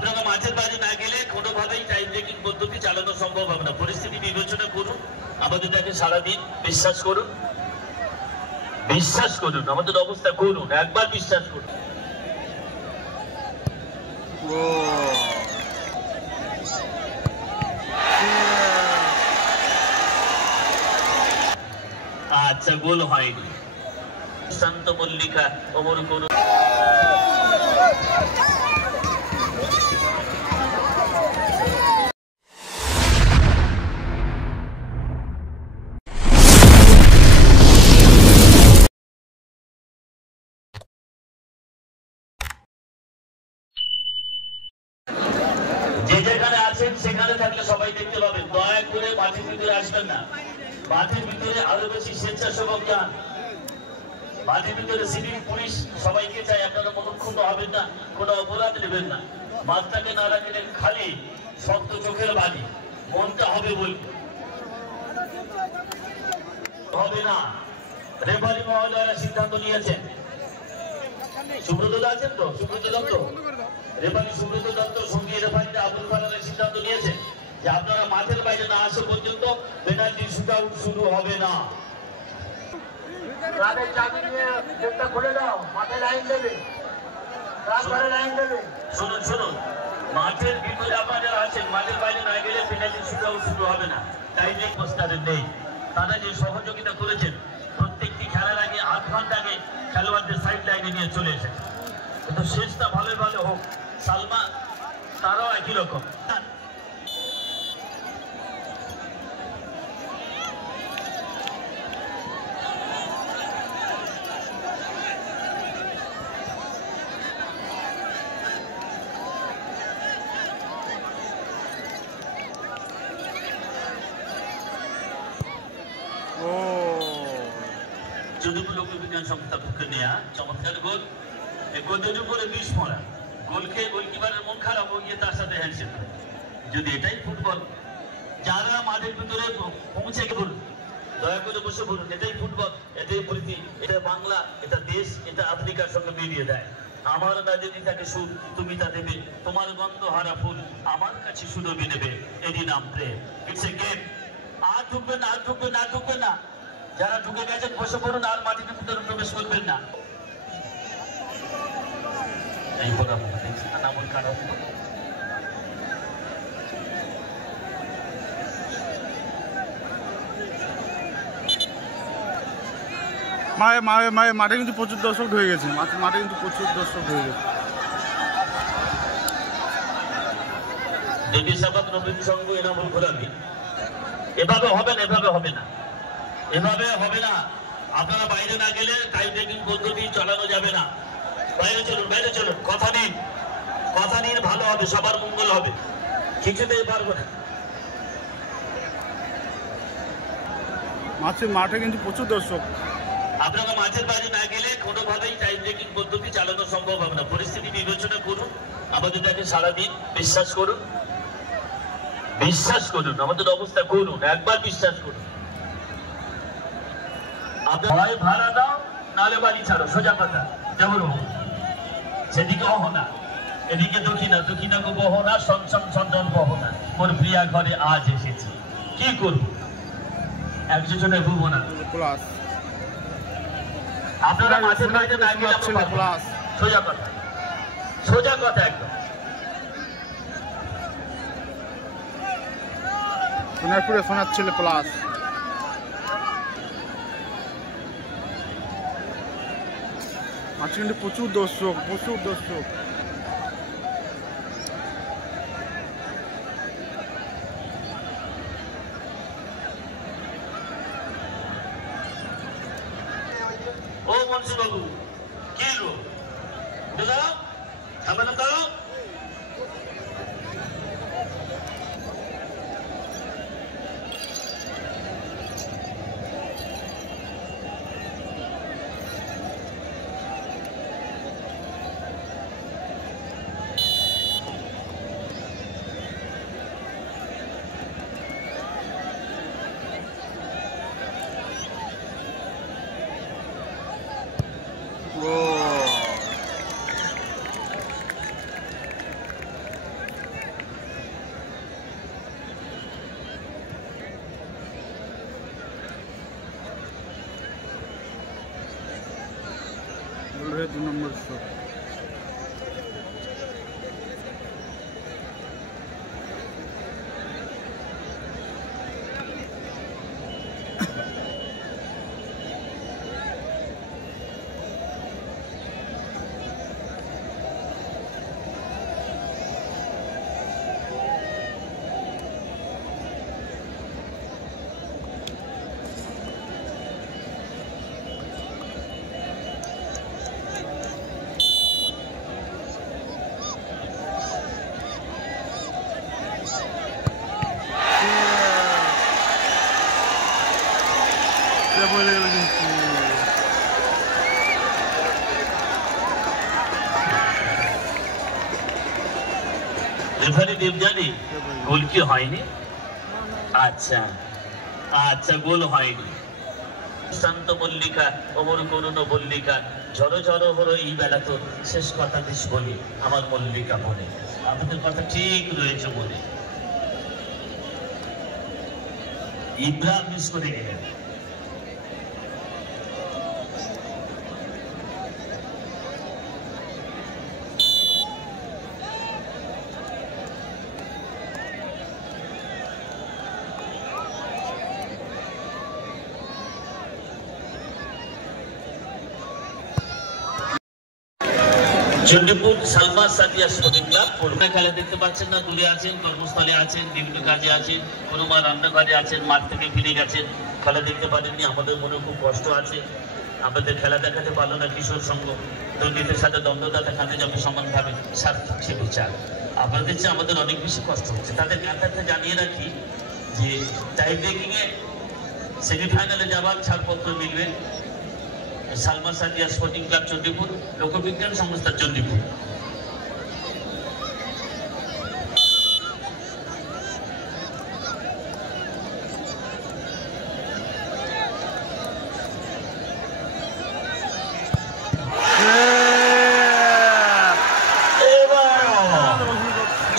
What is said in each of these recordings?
আপনারা মাঠের বাইরে না গেলে কোনোভাবেই টাইম ব্রেকিং পদ্ধতি চালানো সম্ভব হবে না। পরিস্থিতি বিবেচনা করুন, আমাদের দেখে সারাদিন বিশ্বাস করুন, আমাদের অবস্থা করুন, একবার বিশ্বাস করুন। আচ্ছা, গোল হয়নি। শান্ত মল্লিকা অমর করুন। যে যেখানে আছেন সেখানে থাকলে সবাই দেখতে পাবেন। দয়া করে মাঠের ভিতরে আসবেন না। মাঠের ভিতরে আরো বেশি স্বেচ্ছাসেবক যান। মাঠের ভিতরে সিভিল পুলিশ সবাইকে চাই। আপনারা মনক্ষুণ্ণ হবেন না, কোনো অপরাধ নেবেন না। মাঠটাকে না রাখলে খালি শক্ত চোখের বাড়ি, মনটা হবে বলবে হবে না। রেফারি মহোদয়রা সিদ্ধান্ত নিয়েছেন। সুব্রত আছেন তো? সুব্রত দত্ত, রেফারি সুব্রত দত্ত সঙ্গী রেফারিটা আব্দুল কালারের সিদ্ধান্ত নিয়েছেন যে আপনারা মাঠের বাইরে না আসা পর্যন্ত পেনাল্টি শুটআউট শুরু হবে না। শুনুন শুনুন, মাঠের ভিতরে আপনারা আছেন, মাঠের বাইরে না গেলে পেনাল্টি শুটআউট শুরু হবে না। তাই যে পোস্টারে নেই, তারা যে সহযোগিতা করেছেন প্রত্যেকটি খেলার আগে 8 ঘন্টা আগে খেলোয়াড়দের সাইড লাইনে নিয়ে চলে এসেছে। কিন্তু শেষটা ভালো ভালো হোক। সালমা তারাও একই রকম। যদুপুর লোক বিজ্ঞান সংস্থার পক্ষে নেওয়া চমৎকার গোল। গোলের উপরে বিস্মরা, গোল খেয়ে গোলকিপারের মন খারাপ হয়ে গিয়ে তার সাথে হ্যান্ডশেক। যদি এটাই ফুটবল, যারা মাঠের ভিতরে পৌঁছে বলুন, দয়া করে বসে বলুন, এটাই ফুটবল, এটাই প্রীতি, এটা বাংলা, এটা দেশ, এটা আফ্রিকার সঙ্গে মিলিয়ে দেয়। আমার না যদি তাকে সুর তুমি তা দেবে, তোমার গন্ধ হারা ফুল আমার কাছে সুরভি নেবে, এরই নাম প্রেম। It's a game. আর ঢুকবেন না, আর ঢুকবেন না, আর ঢুকবেন না। যারা ঢুকে গেছেন বসে পড়ুন, আর মাটির ভিতরে প্রবেশ করবেন না। এই বলা দেখছি না, নাম খারাপ। মাঠে কিন্তু প্রচুর দর্শক হয়ে গেছে, মাঠে কিন্তু প্রচুর দর্শক হয়ে গেছে। দেবী সাবাত নবীন সঙ্গ এনামুল ঘোরাবি। এভাবে হবে না, এভাবে হবে না, এভাবে হবে না। আপনারা বাইরে না গেলে টাইম ব্রেকিং পদ্ধতি চালানো যাবে না। বাইরে চলুন, বাইরে চলুন, কথা নিন, কথা নিন, ভালো হবে, সবার মঙ্গল হবে। কিছুতেই পারবো না। মাঠে কিন্তু প্রচুর দর্শক। আপনারা মাঠের বাইরে না গেলে কোনোভাবেই টাইম ব্রেকিং পদ্ধতি চালানো সম্ভব হবে না। পরিস্থিতি বিবেচনা করুন, আমাদের দেখে সারাদিন বিশ্বাস করুন, আমাদের অবস্থা করুন, একবার বিশ্বাস করুন। হয় ভাড়া দাও, নালে বাড়ি ছাড়ো, সোজা কথা। যেমন সেদিকে অহনা, এদিকে দক্ষিণা, দক্ষিণা গো বহনা, সঞ্চন বহনা, মোর প্রিয়া ঘরে আজ এসেছি। কি করবো, এক যোজনে ভুবো না। আপনারা মাঠের বাইরে না গেলে সোজা কথা, সোজা কথা একদম। সোনারপুরে শোনাচ্ছিল প্লাস। মাঠে কিন্তু প্রচুর দর্শক, প্রচুর দর্শক। ও মনসুর বাবু, কি গো দাদা, ঝামেলা করো। গোল রয়ে 2 নম্বর স্ট্রোক। রেফারি দেবযানী গোল কি হয়নি? আচ্ছা আচ্ছা, গোল হয়নি। শান্ত মল্লিকা অমর করুণ মল্লিকা ঝড়ো ঝড়ো হলো এই বেলা, তো শেষ কথা দিস বলি আমার মল্লিকা মনে। আপনাদের কথা ঠিক রয়েছে মনে। ইব্রাহিম মিস করে গেলেন। চণ্ডীপুর সালমা সাদিয়া স্পোর্টিং ক্লাব পুরোনো খেলা দেখতে পাচ্ছেন না, দূরে আছেন, কর্মস্থলে আছেন, বিভিন্ন কাজে আছেন, কোনো মা রান্নাঘরে আছেন, মাঠ থেকে ফিরে গেছেন, খেলা দেখতে পারেননি। আমাদের মনে খুব কষ্ট আছে, আমাদের খেলা দেখাতে পারলো না কিশোর সংঘ। দুর্নীতির সাথে দ্বন্দ্বতা দেখাতে যাবে সমানভাবে, সার্থক সে বিচার। আপনাদের চেয়ে আমাদের অনেক বেশি কষ্ট হচ্ছে। তাদের জ্ঞাতার্থে জানিয়ে রাখি যে টাই ব্রেকিং এ সেমিফাইনালে যাওয়ার ছাড়পত্র মিলবে সালমা সাদিয়া স্পোর্টিং ক্লাব চণ্ডীপুর, লোকবিজ্ঞান সংস্থা চণ্ডীপুর।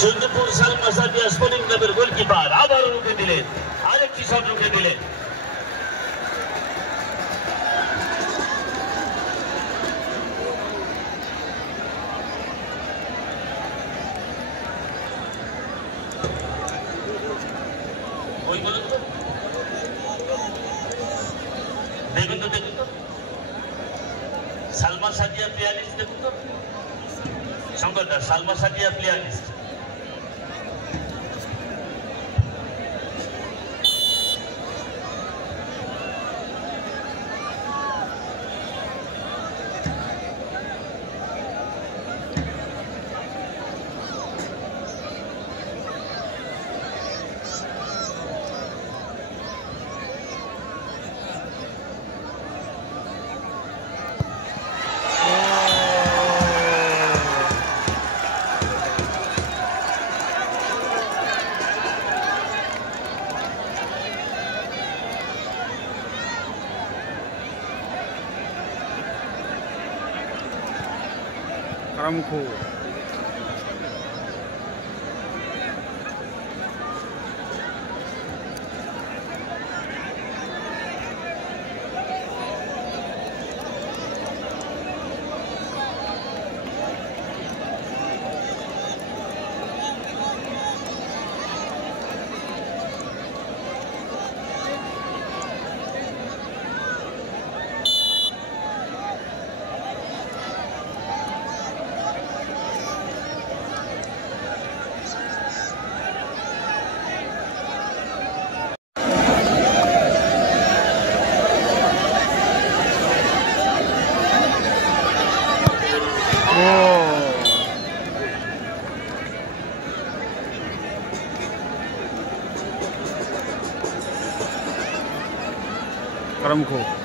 চণ্ডীপুর সালমা সাদিয়া স্পোর্টিং ক্লাবের গোলকিপার আবারও রুখে দিলেন, আরেকটি শট রুখে দিলেন। দেখুন তো সালমা সাদিয়া প্লেয়ার লিস্ট দেখুন তো, শঙ্করদা Salma Sadia player list. Aramco. Aramco.